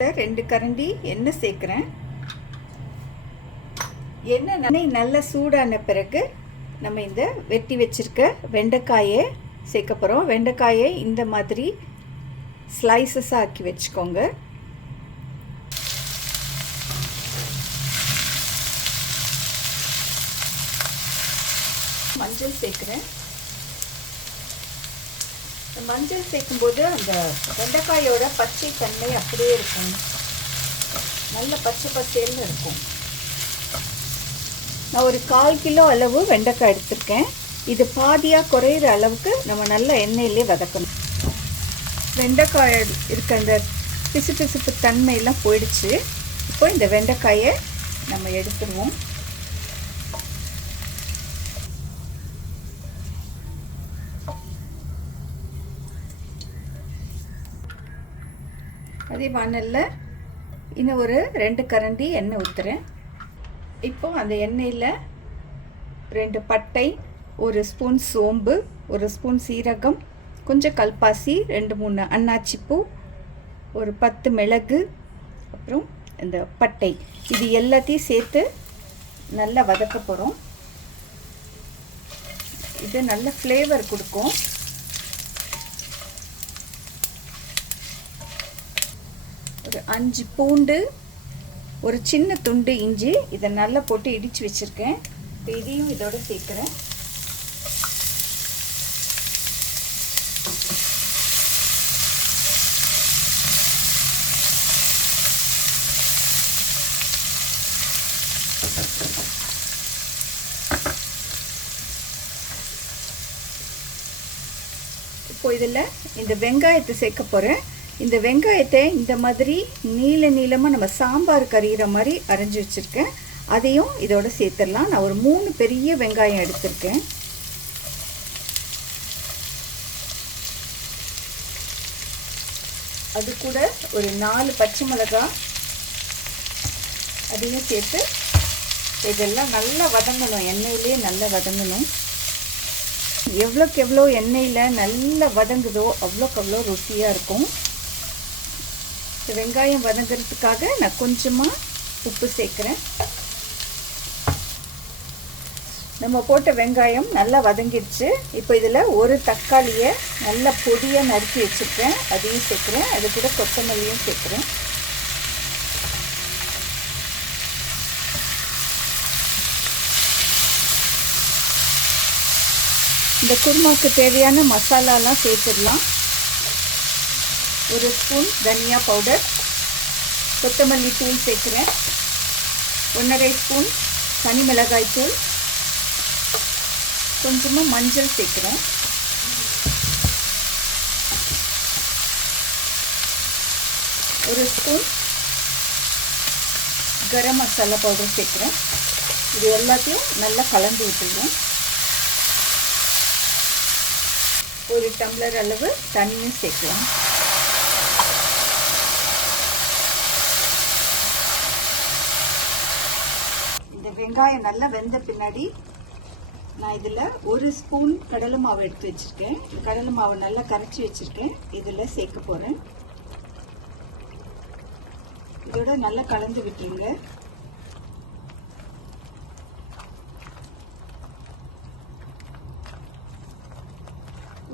ரெண்டு கரண்டி எண்ணெய் சேர்க்குறேன். எண்ணெய் எண்ணெய் நல்லா சூடான பிறகு நம்ம இந்த வெட்டி வச்சிருக்க வெண்டைக்காயை சேர்க்க போகிறோம் வெண்டைக்காயை இந்த மாதிரி ஸ்லைசஸாக ஆக்கி வச்சுக்கோங்க. மஞ்சள் சேர்க்குறேன். மஞ்சள் சேர்க்கும்போது அந்த வெண்டைக்காயோட பச்சை தன்மை அப்படியே இருக்கும். நல்ல பச்சை பச்சைன்னு இருக்கும். நான் ஒரு கால் கிலோ அளவு வெண்டைக்காய் எடுத்திருக்கேன். இது பாதியாக குறையிற அளவுக்கு நம்ம நல்ல எண்ணெயிலே வதக்கணும். வெண்டைக்காய் இருக்க அந்த பிசு பிசுப்பு தன்மையெல்லாம் போயிடுச்சு. இப்போ இந்த வெண்டைக்காயை நம்ம எடுத்துருவோம். அதே வானலில் இன்னும் ஒரு ரெண்டு கரண்டி எண்ணெய் ஊற்றுறேன் இப்போ அந்த எண்ணெயில் ரெண்டு பட்டை ஒரு ஸ்பூன் சோம்பு ஒரு ஸ்பூன் சீரகம் கொஞ்சம் கல்பாசி ரெண்டு மூணு அன்னாச்சிப்பூ ஒரு பத்து மிளகு அப்புறம் இந்த பட்டை. இது எல்லாத்தையும் சேர்த்து நல்லா வதக்க போகிறோம் இது நல்ல ஃப்ளேவர் கொடுக்கும். ஒரு அஞ்சு பூண்டு ஒரு சின்ன துண்டு இஞ்சி இதை நல்லா போட்டு இடித்து வச்சுருக்கேன். இப்போ இதையும் இதோட சேர்க்குறேன். இப்போ இதில் இந்த வெங்காயத்தை சேர்க்க போகிறேன் இந்த வெங்காயத்தை இந்த மாதிரி நீல நீளமாக நம்ம சாம்பார் கறிகிற மாதிரி அரைஞ்சி வச்சுருக்கேன். அதையும் இதோட சேர்த்துடலாம். நான் ஒரு மூணு பெரிய வெங்காயம் எடுத்திருக்கேன். அது கூட ஒரு நாலு பச்சை மிளகாய் அதையும் சேர்த்து இதெல்லாம் நல்லா வதங்கணும். எண்ணெயிலே நல்லா வதங்கணும். எவ்வளோக்கு எவ்வளோ எண்ணெயில் நல்லா வதங்குதோ அவ்வளோக்கு அவ்வளோ ருசியாக இருக்கும். வெங்காயம் வதங்கிறதுக்காக நான் கொஞ்சமாக உப்பு சேர்க்குறேன். நம்ம போட்ட வெங்காயம் நல்லா வதங்கிடுச்சு. இப்போ இதில் ஒரு தக்காளியை நல்லா பொடியாக நறுக்கி வச்சுருக்கேன். அதையும் சேர்க்குறேன். அது கூட கொத்தமல்லியும் சேர்க்குறேன். இந்த குருமாவுக்கு தேவையான மசாலாலாம் சேர்த்துடலாம். ஒரு ஸ்பூன் தனியா பவுடர். கொத்தமல்லி தூள் சேர்க்குறேன். ஒன்றரை ஸ்பூன் தனி மிளகாய் தூள். கொஞ்சமாக மஞ்சள் சேர்க்குறேன். ஒரு ஸ்பூன் கரம் மசாலா பவுடர் சேர்க்குறேன். இது எல்லாத்தையும் நல்லா கலந்து விட்டுருவோம் ஒரு டம்ளர் அளவு தண்ணி சேர்க்கலாம் இந்த வெங்காயம் நல்லா வெந்த பின்னாடி நான் இதில் ஒரு ஸ்பூன் கடலை மாவு எடுத்து வச்சுருக்கேன். கடலை மாவை நல்லா கரைச்சி வச்சுருக்கேன். இதில் சேர்க்க போகிறேன் இதோட நல்லா கலந்து விட்டுருங்க.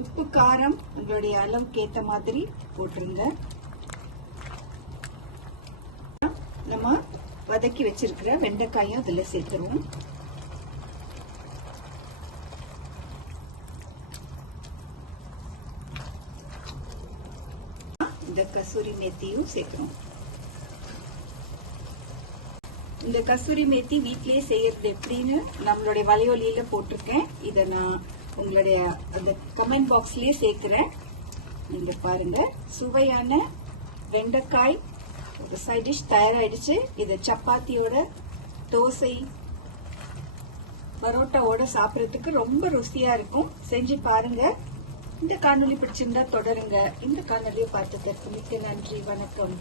உப்பு காரம் உங்களுடைய அளவுக்கு ஏற்ற மாதிரி போட்டுருங்க நம்ம வதக்கி வச்சிருக்கிற வெண்டைக்காயும் அதில் சேர்த்துருவோம் இந்த கசூரி மேத்தியும் சேர்க்கிறோம் இந்த கசூரி மேத்தி வீட்லயே செய்யறது எப்படின்னு நம்மளுடைய வலையொலியில போட்டிருக்கேன். இதை நான் உங்களுடைய அந்த கமெண்ட் பாக்ஸ்லயே சேர்க்கிறேன். நீங்க பாருங்க. சுவையான வெண்டைக்காய் ஒரு சைட் டிஷ் தயாராயிடுச்சு. இது சப்பாத்தியோட தோசை பரோட்டாவோட சாப்பிட்றதுக்கு ரொம்ப ருசியா இருக்கும். செஞ்சு பாருங்க. இந்த காணொலி பிடிச்சிருந்தா தொடருங்க. இந்த காணொலியை பார்த்ததற்கு மிக்க நன்றி. வணக்கம்.